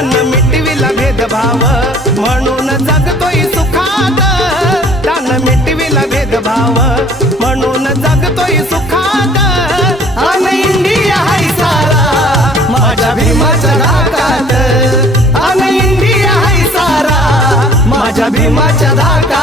त्यानं मिटविला भेदभाव म्हणून जगतोय सुखात, त्यानं मिटविला भेदभाव म्हणून जगतोय सुखात. अन इंडिया हाय सारा माझ्या भीमाच्या धाकात, अन इंडिया हाय सारा माझ्या भीमाच्या धाकात.